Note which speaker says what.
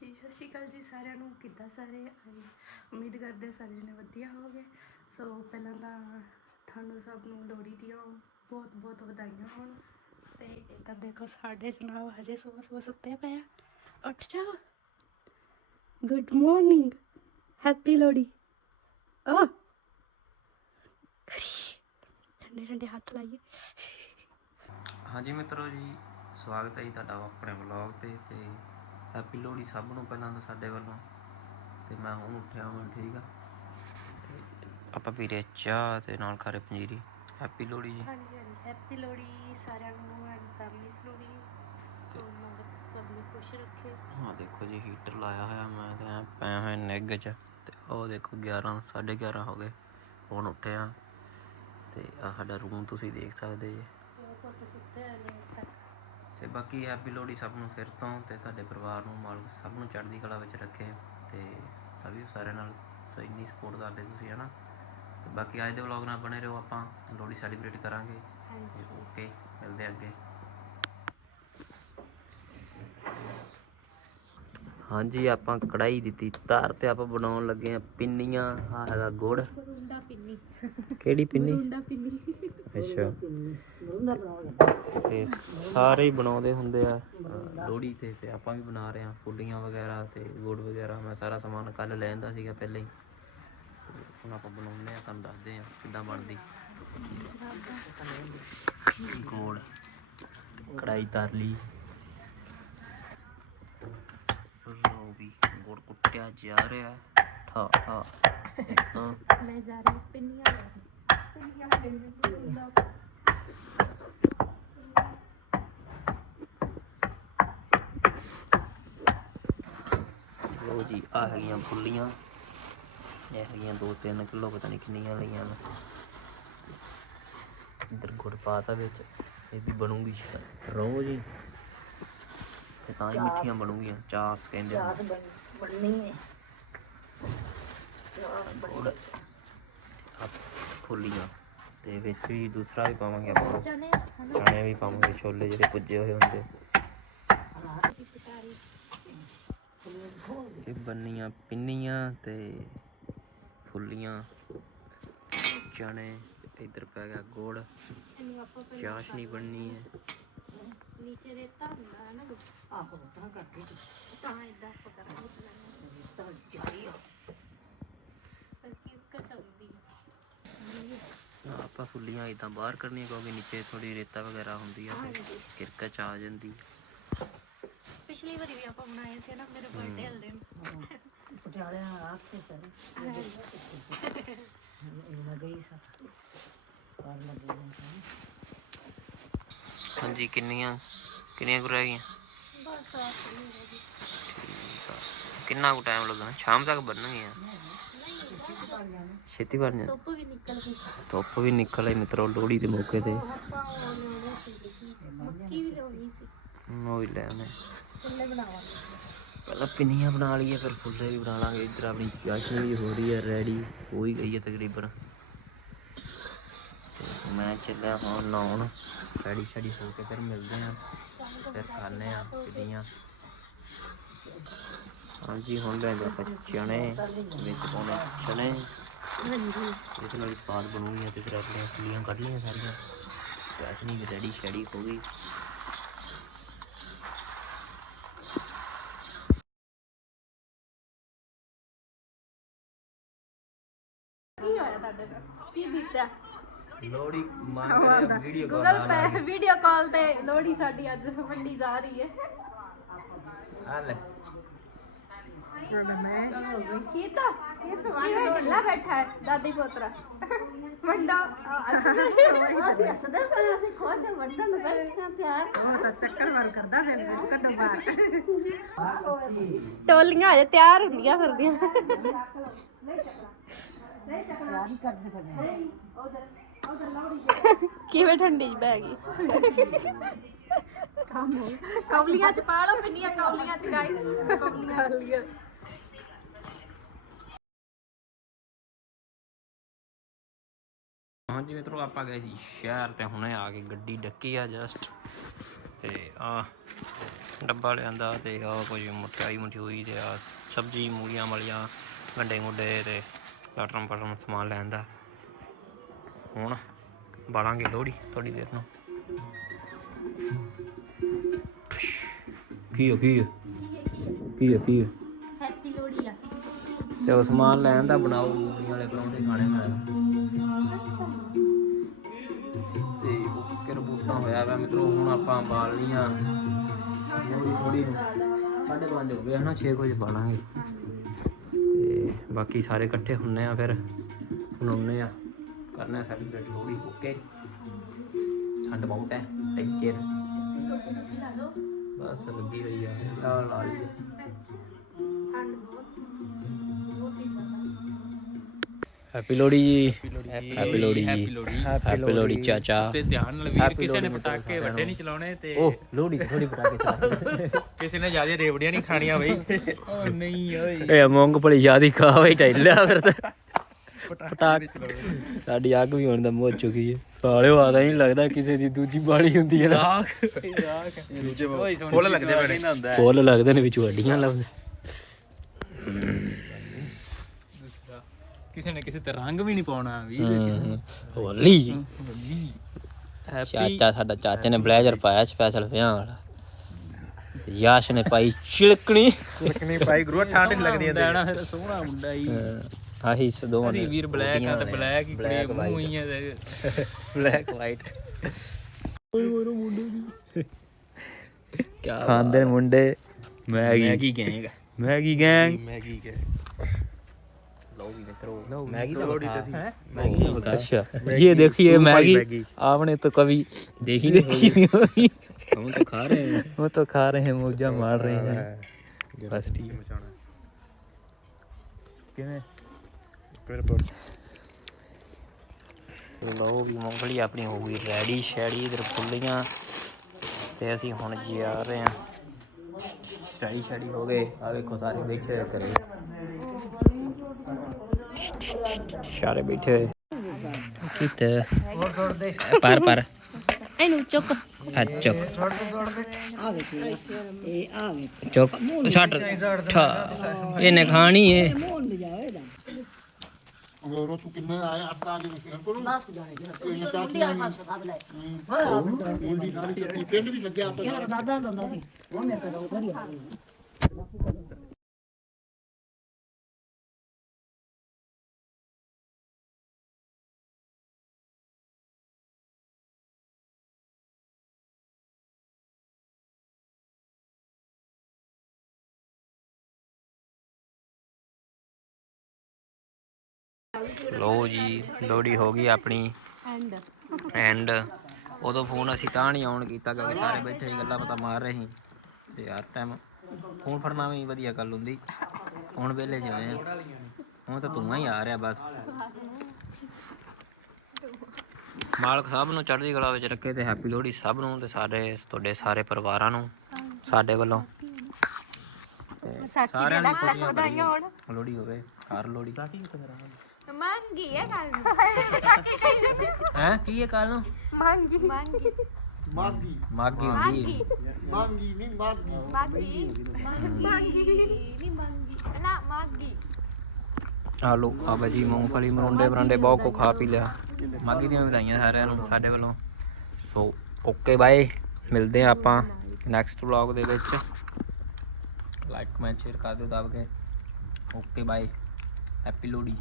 Speaker 1: ਹਾਂਜੀ, ਸਤਿ ਸ਼੍ਰੀ ਅਕਾਲ ਜੀ ਸਾਰਿਆਂ ਨੂੰ, ਕਿੱਦਾਂ ਸਾਰੇ? ਉਮੀਦ ਕਰਦੇ ਸਾਰੇ ਜਣੇ ਵਧੀਆ ਹੋਵੋਗੇ। ਸੋ ਪਹਿਲਾਂ ਤਾਂ ਤੁਹਾਨੂੰ ਸਭ ਨੂੰ ਲੋਹੜੀ ਦੀਆਂ ਬਹੁਤ ਬਹੁਤ ਵਧਾਈਆਂ ਹੋਣ। ਤੇ ਇੱਧਰ ਦੇਖੋ ਸਾਡੇ ਜਨਾਬ ਹਜੇ ਸਵੇਰ ਸਵੇਰ ਸੁੱਤੇ ਪਏ ਆ। ਉੱਠ ਜਾਓ। Good morning happy Lohri. ਆ ਠੰਡੇ ਠੰਡੇ ਹੱਥ ਲਾਈਏ।
Speaker 2: ਹਾਂਜੀ ਮਿੱਤਰੋ ਜੀ, ਸਵਾਗਤ ਹੈ ਜੀ ਤੁਹਾਡਾ ਆਪਣੇ ਵਲੌਗ ਤੇ ਤੇ ਹੈਪੀ ਲੋਹੜੀ ਸਭ ਨੂੰ ਪਹਿਲਾਂ ਤਾਂ ਸਾਡੇ ਵੱਲੋਂ। ਤੇ ਮੈਂ ਹੁਣ ਉੱਠਿਆ ਹਾਂ ਠੀਕ ਆ। ਤੇ ਆਪਾਂ ਪੀ ਰਹੇ ਚਾਹ ਤੇ ਨਾਲ ਖਾ ਰਹੇ ਪੰਜੀਰੀ। ਹੈਪੀ ਲੋਹੜੀ ਜੀ।
Speaker 1: ਹਾਂਜੀ ਹਾਂਜੀ। ਹੈਪੀ ਲੋਹੜੀ ਸਾਰਿਆਂ ਨੂੰ ਐਂਡ ਫੈਮਿਲੀ ਲੋਹੜੀ। ਸੋ ਮਾਲਕ ਸਭ ਨੂੰ ਖੁਸ਼ ਰੱਖੇ।
Speaker 2: ਹਾਂ ਦੇਖੋ ਜੀ ਹੀਟਰ ਲਾਇਆ ਹੋਇਆ ਮੈਂ ਤੇ ਐਂ ਪਿਆ ਹੋਇਆ ਨਿੱਘ ਚ। ਤੇ ਉਹ ਦੇਖੋ 11 11:30 ਹੋ ਗਏ। ਹੁਣ ਉੱਠਿਆ ਤੇ ਆ ਸਾਡਾ ਰੂਮ ਤੁਸੀਂ ਦੇਖ ਸਕਦੇ ਜੀ।
Speaker 1: ਤੇ ਉਹ ਪੁੱਤ ਸੁੱਤੇ ਹੋਏ ਨੇ ਤੱਕ।
Speaker 2: ਤੇ ਬਾਕੀ ਹੈਪੀ ਲੋਹੜੀ ਸਭ ਨੂੰ ਫਿਰ ਤੋਂ ਤੇ ਤੁਹਾਡੇ ਪਰਿਵਾਰ ਨੂੰ ਮਾਲਕ ਸਭ ਨੂੰ ਚੜ੍ਹਦੀ ਕਲਾ ਵਿੱਚ ਰੱਖੇ ਤੇ ਲਵ ਯੂ ਸਾਰਿਆਂ ਨਾਲ। ਸੋ ਇੰਨੀ ਸਪੋਰਟ ਕਰਦੇ ਤੁਸੀਂ ਹਨਾ? ਤੇ ਬਾਕੀ ਅੱਜ ਦੇ ਵਲੌਗ ਨਾਲ ਬਣੇ ਰਹੋ ਆਪਾਂ ਲੋਹੜੀ ਸੈਲੀਬ੍ਰੇਟ ਕਰਾਂਗੇ।
Speaker 1: ਹਾਂਜੀ।
Speaker 2: ਓਕੇ ਮਿਲਦੇ ਅੱਗੇ। ਹਾਂਜੀ ਆਪਾਂ ਕੜਾਈ ਦਿੱਤੀ ਧਾਰ ਤੇ ਆਪਾਂ ਬਣਾਉਣ ਲੱਗੇ ਆ ਪਿੰਨੀਆਂ ਆ ਹੈਗਾ ਗੁੜ।
Speaker 1: ਬਰੁੰਡਾ ਪਿੰਨੀ।
Speaker 2: ਕਿਹੜੀ ਪਿੰਨੀ?
Speaker 1: ਬਰੁੰਡਾ ਪਿੰਨੀ।
Speaker 2: ਅੱਛਾ। ਤੇ ਸਾਰੇ ਹੀ ਬਣਾਉਂਦੇ ਹੁੰਦੇ ਆ। ਲੋਹੜੀ ਤੇ ਤੇ ਆਪਾਂ ਵੀ ਬਣਾ ਰਹੇ ਆ ਫੁੱਲੀਆਂ ਵਗੈਰਾ ਤੇ ਗੁੜ ਵਗੈਰਾ। ਮੈਂ ਸਾਰਾ ਸਮਾਨ ਕੱਲ ਲੈ ਆਂਦਾ ਸੀਗਾ ਪਹਿਲਾਂ ਹੀ। ਹੁਣ ਆਪਾਂ ਬਣਾਉਂਦੇ ਆ ਤੁਹਾਨੂੰ ਦੱਸਦੇ ਆ ਕਿੱਦਾਂ ਬਣਦੀ। ਗੁੜ ਕੜਾਈ ਤਰ ਲਈ ਲੋ ਵੀ ਗੁੜ ਕੁੱਟਿਆ ਜਾ ਰਿਹਾ। ਠਾ ਠਾ ਇਦਾਂ
Speaker 1: ਲੈ ਜਾ ਰਹੀ ਪਿੰਨੀਆਂ ਲੈ ਰਹੀ ਪਿੰਨੀਆਂ ਪਿੰਨੀਆਂ
Speaker 2: ਲੋ ਜੀ ਆ ਹੈਗੀਆਂ ਫੁੱਲੀਆਂ ਇਹ ਹੈਗੀਆਂ 2-3 ਕਿਲੋ ਪਤਾ ਨਹੀਂ ਕਿੰਨੀਆਂ ਲਈਆਂ ਮੈਂ ਇੱਧਰ ਗੁੜ ਪਾਤਾ ਵਿੱਚ ਇਹ ਵੀ ਬਣੂਗੀ ਸ਼ਾਇਦ। ਰੋ ਜੀ ਤੇ ਤਾਂ ਹੀ ਮਿੱਠੀਆਂ ਬਣੂਗੀਆਂ ਚਾਸ ਕਹਿੰਦੇ ਆ ਆ ਫੁੱਲੀਆਂ। ਤੇ ਵਿੱਚ ਵੀ ਦੂਸਰਾ ਵੀ ਪਾਵਾਂਗੇ ਆਪਾਂ।
Speaker 1: ਚਨੇ
Speaker 2: ਵੀ ਪਾਵਾਂਗੇ ਛੋਲੇ ਜਿਹੜੇ ਪੁੱਜੇ ਹੋਏ ਹੁੰਦੇ। ਇਹ ਬੰਨੀਆਂ ਪਿੰਨੀਆਂ ਤੇ ਫੁੱਲੀਆਂ। ਚਣੇ ਤੇ ਇੱਧਰ ਪੈ ਗਿਆ ਗੁੜ। ਚਾਸ਼ਨੀ ਬਣਨੀ ਹੈ।
Speaker 1: ਨੀਚੇ ਰੇਤਾ ਹੁੰਦਾ ਹੈ ਨਾ
Speaker 3: ਆਹੋ ਤਾਂ ਕਰਕੇ
Speaker 1: ਤਾਂ। ਇਦਾਂ ਆਪਾਂ ਕਰਾਂਗੇ ਪਹਿਲਾਂ।
Speaker 3: ਤਾਂ ਜਾਈ
Speaker 1: ਪਰ ਕੀ ਕਚੌਂਦੀ
Speaker 2: ਹਾਂ, ਆਪਾਂ ਫੁੱਲੀਆਂ ਇਦਾਂ ਬਾਹਰ ਕਰਨੀਆਂ ਕਿਉਂਕਿ ਨੀਚੇ ਥੋੜੀ ਰੇਤਾ ਵਗੈਰਾ ਹੁੰਦੀ ਆ ਤੇ ਕਿਰਕਚ ਆ ਜਾਂਦੀ
Speaker 1: ਪਿਛਲੀ ਵਾਰੀ ਵੀ ਆਪਾਂ ਬਣਾਏ ਸੀ ਨਾ ਮੇਰੇ ਬਰਥਡੇ ਵਾਲੇ ਦਿਨ।
Speaker 3: ਪਟਿਆਲੇ ਆ ਕੇ ਸਰ ਇਹ ਗਈ ਸਾ। ਪਰ ਲੱਗੇ ਨੇ
Speaker 2: ਹਾਂਜੀ ਕਿੰਨੀਆਂ? ਕਿੰਨੀਆਂ ਕੁ ਰਹਿ ਗਈਆਂ?
Speaker 1: ਬਸ ਆ ਨਹੀਂ ਰਹੀ
Speaker 2: ਠੀਕ ਆ। ਕਿੰਨਾ ਕੁ ਟਾਈਮ ਲੱਗਣਾ? ਸ਼ਾਮ ਤੱਕ ਬਣਨਗੀਆਂ? ਛੇਤੀ ਬਣ ਜਾਣ।
Speaker 1: ਧੁੱਪ ਵੀ ਨਿਕਲ ਗਈ।
Speaker 2: ਧੁੱਪ ਵੀ ਨਿਕਲ ਆਈ ਮਿੱਤਰੋ ਲੋਹੜੀ ਦੇ ਮੌਕੇ ਤੇ।
Speaker 1: ਮੱਕੀ ਵੀ ਲਿਆਉਣੀ ਸੀ।
Speaker 2: ਉਹ ਵੀ ਲੈ
Speaker 1: ਫੁੱਲੇ ਬਣਾਵਾਂਗੇ।
Speaker 2: ਪਹਿਲਾਂ ਪਿੰਨੀਆਂ ਬਣਾ ਲਈਏ ਫਿਰ ਫੁੱਲੇ ਵੀ ਬਣਾ ਲਾਂਗੇ। ਇੱਧਰ ਆਪਣੀ ਚਾਸ਼ਨੀ ਵੀ ਹੋ ਰਹੀ ਹੈ ਰੈਡੀ। ਹੋ ਹੀ ਗਈ ਹੈ ਤਕਰੀਬਨ। ਮੈਂ ਚੱਲਿਆ ਹਾਂ ਨਹਾਉਣ। ਰੈਡੀ ਸ਼ੈਡੀ ਹੋ ਕੇ ਫਿਰ ਮਿਲਦੇ ਆ ਫਿਰ ਖਾਣੇ ਆ ਪਿੰਨੀਆਂ ਹਾਂਜੀ ਹੁਣ ਲੈ ਆਪਾਂ ਚਣੇ ਵਿੱਚ ਪਾਉਣੇ ਚਣੇ।
Speaker 1: ਹਾਂਜੀ।
Speaker 2: ਇਹਦੇ ਨਾਲ ਸਵਾਦ ਬਣੂਗੀਆਂ ਤੇ ਫਿਰ ਆਪਣੀਆਂ ਫੁੱਲੀਆਂ ਕੱਢ ਲਈਆਂ ਸਾਰੀਆਂ। ਚਾਸ਼ਨੀ ਵੀ ਰੈਡੀ ਸ਼ੈਡੀ ਹੋ ਗਈ।
Speaker 1: ਕੀ ਹੋਇਆ ਤੁਹਾਡੇ ਨਾਲ? ਕੀ ਬੀਤਿਆ?
Speaker 2: ਲੋਹੜੀ ਮੰਗ ਰਿਹਾ ਵੀਡੀਓ
Speaker 1: ਗੂਗਲ ਪੇ ਵੀਡੀਓ ਕਾਲ ਤੇ ਲੋਹੜੀ ਸਾਡੀ ਅੱਜ ਵੰਡੀ ਜਾ ਰਹੀ ਹੈ।
Speaker 2: ਆ ਲੈ।
Speaker 1: ਕੀ ਤਾਂ ਕੀ ਤਾਂ ਕਿਵੇਂ ਢਿੱਲਾ ਬੈਠਾ ਹੈ ਦਾਦੀ ਪੋਤਰਾ। ਵੰਡਾ ਅਸੀਂ ਅਸੀਂ ਹੱਸਦੇ ਪਏ ਅਸੀਂ ਖੁਸ਼ ਹਾਂ ਵੰਡਣ ਨੂੰ ਬੈਠੇ ਹਾਂ ਪਿਆਰ
Speaker 3: ਉਹ ਤਾਂ ਚੱਕਰ ਵਾਰ ਕਰਦਾ ਫਿਰ ਕੱਢੋ ਬਾਹਰ
Speaker 1: ਟੋਲੀਆਂ ਅਜੇ ਤਿਆਰ ਹੁੰਦੀਆਂ ਫਿਰਦੀਆਂ।
Speaker 3: ਯਾਰ ਹੀ ਕਰਦੇ ਕਰਦੇ
Speaker 1: ਕਿਵੇਂ ਠੰਡੀ ਚ ਬਹਿ ਗਈ? ਕੌਲੀਆਂ ਚ ਪਾ ਲਓ ਪਿੰਨੀਆਂ, ਕੌਲੀਆਂ ਚ ਗਾਇਸ ਕੌਲੀਆਂ
Speaker 2: ਹਾਂਜੀ ਮਿੱਤਰੋ, ਆਪਾਂ ਗਏ ਸੀ ਸ਼ਹਿਰ ਤੇ ਹੁਣੇ ਆ ਕੇ ਗੱਡੀ ਡੱਕੀ ਆ ਜਸਟ ਤੇ ਆ ਡੱਬਾ ਲਿਆਂਦਾ ਤੇ ਆ ਕੁਝ ਮਠਿਆਈ ਮਠਿਊਈ ਤੇ ਆ ਸਬਜ਼ੀ ਮੂਲੀਆਂ ਵਾਲੀਆਂ, ਗੰਡੇ ਗੁੰਡੇ ਤੇ ਲਟਰਮ ਪਟਰਮ ਸਮਾਨ ਲੈਂਦਾ ਹੁਣ ਬਾਲਾਂਗੇ ਲੋੜੀ ਥੋੜੀ ਦੇਰ ਨੂੰ। ਕੀ ਹੋ ਕੀ ਹੋ? ਕੀ ਹੋ ਕੀ ਹੋ?
Speaker 1: ਹੈਪੀ ਲੋਹੜੀ ਆ।
Speaker 2: ਤੇ ਉਹ ਸਮਾਨ ਲੈਣ ਦਾ ਬਣਾਓ ਮੂਲੀਆਂ ਵਾਲੇ ਪਰੌਂਠੇ ਖਾਣੇ ਮੈਂ। ਤੇ ਉਹ ਕਿਰ ਬੂਟਾ ਹੋਇਆ ਵਾ ਮਿੱਤਰੋ ਹੁਣ ਆਪਾਂ ਬਾਲ ਲੀਆਂ ਥੋੜੀ ਥੋੜੀ ਸਾਢੇ ਪੰਜ ਹੋ ਗਏ ਹਨਾ? 6 ਵਜੇ ਬਾਲਾਂਗੇ। ਤੇ ਬਾਕੀ ਸਾਰੇ ਇਕੱਠੇ ਹੁੰਨੇ ਆ ਫਿਰ ਮਨਾਉਨੇ ਆ। ਕਰਨਾ ਸੈਲੀਬ੍ਰੇਟ ਲੋਹੜੀ ਓਕੇ ਠੰਡ ਬਹੁਤ ਹੈ ਟੇਕ ਕੇਅਰ ਬਸ ਲੱਗੀ ਹੋਈ ਆ ਲਾ ਲਾ ਲਈ ਆ।
Speaker 1: ਠੰਡ ਬਹੁਤ ਬਹੁਤ ਹੀ ਜ਼ਿਆਦਾ
Speaker 2: ਹੈਪੀ ਲੋਹੜੀ ਜੀ। ਹੈਪੀ ਲੋਹੜੀ ਜੀ। ਹੈਪੀ ਲੋਹੜੀ ਚਾਚਾ
Speaker 4: ਤੇ ਧਿਆਨ ਨਾਲ ਵੀਰ ਕਿਸੇ ਨੇ ਪਟਾਕੇ ਵੱਡੇ ਨਹੀਂ ਚਲਾਉਣੇ ਤੇ
Speaker 2: ਉਹ ਲੋਹੜੀ ਥੋੜੀ ਪਟਾਕੇ ਚਲਾ
Speaker 5: ਕਿਸੇ ਨੇ ਜ਼ਿਆਦਾ ਰੇਵੜੀਆਂ ਨਹੀਂ ਖਾਣੀਆਂ ਬਈ।
Speaker 4: ਓ ਨਹੀਂ ਓਏ।
Speaker 2: ਇਹ ਮੂੰਗਫਲੀ ਜਿਆਦੀ ਖਾ ਹੋਈ ਟੈਲਿਆ ਫਿਰ ਤਾਂ। ਪਟਾਕ ਸਾਡੀ ਅੱਗ ਵੀ ਹੁਣ ਦਾ ਮੁੱਝ ਚੁੱਕੀ ਹੈ। ਸਾਲਿਓ ਆਦਾ ਹੀ ਲੱਗਦਾ ਕਿਸੇ ਦੀ ਦੂਜੀ ਬਾਲੀ ਹੁੰਦੀ ਹੈ ਨਾ।
Speaker 5: ਦੂਜੇ ਫੁੱਲ ਲੱਗਦੇ ਪਏ ਨੇ
Speaker 2: ਫੁੱਲ ਲੱਗਦੇ ਨੇ ਵਿੱਚੋਂ ਅੱਡੀਆਂ ਲੱਗਦੇ
Speaker 4: ਕਿਸੇ ਨੇ ਕਿਸੇ ਤੇ ਰੰਗ ਵੀ ਨਹੀਂ ਪਾਉਣਾ ਵੀਰ
Speaker 2: ਹਮ, ਹੋਲੀ। ਚਾਚਾ ਸਾਡਾ ਚਾਚੇ ਨੇ ਬਲੇਜ਼ਰ ਪਾਇਆ ਸਪੈਸ਼ਲ ਵਿਆਹ ਵਾਲਾ। ਤੇ ਯਾਸ਼ ਨੇ ਪਾਈ ਚਿਲਕਣੀ
Speaker 5: ਨਹੀਂ ਪਾਈ ਗੁਰੂ ਠੰਡ ਨਹੀਂ ਲੱਗਦੀ ਇਹਦੇ
Speaker 4: ਲੈਣਾ ਫਿਰ ਸੋਹਣਾ ਮੁੰਡਾ ਹੀ
Speaker 2: ਆਹੀ ਸ ਦੋਵਾਂ
Speaker 4: ਅਸੀਂ ਵੀਰ ਬਲੈਕ ਆ ਤੇ ਬਲੈਕ ਹੀ ਕੁੜੀ ਮੂੰਹ ਹੀ ਆ ਤੇ।
Speaker 2: ਬਲੈਕ ਵਾਈਟ ਕੀ ਖਾਂਦੇ ਨੇ ਮੁੰਡੇ। Maggi Maggi. Gang? Maggi gang.
Speaker 5: Maggi ਕੇ
Speaker 2: ਲਓ ਵੀ ਮਿੱਤਰੋ मैगी तो
Speaker 5: लोहड़ी
Speaker 2: बता
Speaker 5: तो थी।
Speaker 2: है मैगी तो बता अच्छा ये देखिए मैगी
Speaker 5: मैगी।
Speaker 2: आपने तो कभी देखी देखी नहीं होगी हम तो खा रहे हैं वो तो खा रहे हैं मौजा मार रहे हैं बस ठीक
Speaker 5: ਮਚਾਣਾ
Speaker 2: किवें
Speaker 5: ਫਿਰ ਪਰ
Speaker 2: ਲਓ ਵੀ ਮੂੰਗਫਲੀ ਆਪਣੀ ਹੋ ਗਈ ਰੈਡੀ ਸ਼ੈਡੀ ਇਧਰ ਫੁੱਲੀਆਂ ਤੇ ਅਸੀਂ ਹੁਣ ਜਾ ਰਹੇ ਹਾਂ ਸ਼ੈਡੀ ਸ਼ੈਡੀ ਹੋ ਗਏ ਆ ਵੇਖੋ ਸਾਰੇ ਬੈਠੇ ਹੋਏ ਕਰੇ ਸਾਰੇ ਬੈਠੇ ਹੋਏ। ਕਿਤੇ। ਹੋਰ ਛੋੜ ਦੇ ਪਰ ਪਰ।
Speaker 1: ਇਹਨੂੰ ਚੁੱਕ।
Speaker 2: ਆ ਚੁੱਕ।
Speaker 3: ਆ ਵੇਖੀ ਇਹ ਆ ਵੇਖ
Speaker 2: ਚੁੱਕ ਠਾ ਇਹਨੇ ਖਾਣੀ ਏ।
Speaker 5: ਉਹ ਕਿੰਨੇ ਆਏ ਅੱਧਾ ਆ ਕੇ ਫਿਰ ਕੋਲ
Speaker 3: ਦੱਸ ਜਾਣੇ ਜਿਹੜਾ ਮੁੰਡੀ ਆ ਪਾਸ ਸਾਧ ਲੈ। ਹਾਂ
Speaker 5: ਮੁੰਡੀ ਨਾਲ ਹੀ ਪਿੰਡ ਵੀ ਲੱਗਿਆ ਆਪਾਂ
Speaker 3: ਕਿਹੜਾ ਦਾਦਾ ਹੁੰਦਾ ਸੀ। ਉਹ ਮੇਰੇ ਕੋਲ ਉਧਰ
Speaker 2: ਲੋ ਜੀ ਲੋੜੀ ਹੋ ਗਈ ਆਪਣੀ।
Speaker 1: ਐਂਡ
Speaker 2: ਐਂਡ ਉਦੋਂ ਫੋਨ ਅਸੀਂ ਤਾਂ ਨਹੀਂ ਆਨ ਕੀਤਾ ਕਿਉਂਕਿ ਸਾਰੇ ਬੈਠੇ ਸੀ ਗੱਲਾਂ ਪਤਾ ਮਾਰ ਰਹੇ ਸੀ। ਤੇ ਯਾਰ ਟਾਈਮ ਫੋਨ ਫੜਨਾ ਵੀ ਵਧੀਆ ਗੱਲ ਹੁੰਦੀ। ਹੁਣ ਵੇਲੇ ਜਿਵੇਂ ਹੁਣ ਤਾਂ ਤੂੰ ਹੀ ਆ ਰਿਹਾ ਬਸ। ਮਾਲਕ ਸਭ ਨੂੰ ਚੜ੍ਹਦੀ ਕਲਾ ਵਿੱਚ ਰੱਖੇ ਤੇ ਹੈਪੀ ਲੋਹੜੀ ਸਭ ਨੂੰ ਤੇ ਸਾਡੇ ਤੁਹਾਡੇ ਸਾਰੇ ਪਰਿਵਾਰਾਂ ਨੂੰ ਸਾਡੇ ਵੱਲੋਂ। ਸਾਰਿਆਂ ਨੂੰ ਲੋਹੜੀ ਹੋਵੇ ਘਰ ਲੋਹੜੀ।
Speaker 1: ਮੰਗੀ ਹੈ ਕੱਲ ਸਾਕੀ ਕਹੀ ਜਾਂਦੇ
Speaker 2: ਹੈ ਕੀ ਹੈ ਕੱਲ ਨੂੰ
Speaker 1: ਮੰਗੀ ਮੰਗੀ
Speaker 5: ਮਾਗੀ
Speaker 2: ਮਾਗੀ ਹੁੰਦੀ ਹੈ
Speaker 5: ਮਾਗੀ ਨਹੀਂ ਮਾਗੀ
Speaker 1: ਮੰਗੀ ਮੰਗੀ ਨਹੀਂ ਮੰਗੀ ਨਾ ਮੰਗੀ
Speaker 2: ਆ ਲੋ ਆ ਬਜੀ ਮੂੰਗਫਲੀ ਮਰੁੰਡੇ ਬਰਾਂਡੇ ਬਹੁਤ ਕੋ ਖਾ ਪੀ ਲਿਆ ਮਾਗੀ ਦੀਆਂ ਵਧਾਈਆਂ ਸਾਰਿਆਂ ਨੂੰ ਸਾਡੇ ਵੱਲੋਂ ਸੋ ਓਕੇ ਬਾਏ ਮਿਲਦੇ ਆ ਆਪਾਂ ਨੈਕਸਟ ਵਲੌਗ ਦੇ ਵਿੱਚ ਲਾਈਕ ਕਮੈਂਟ ਸ਼ੇਅਰ ਕਰ ਦਿਓ ਦਬ ਕੇ ਓਕੇ ਬਾਏ ਹੈਪੀ ਲੋਹੜੀ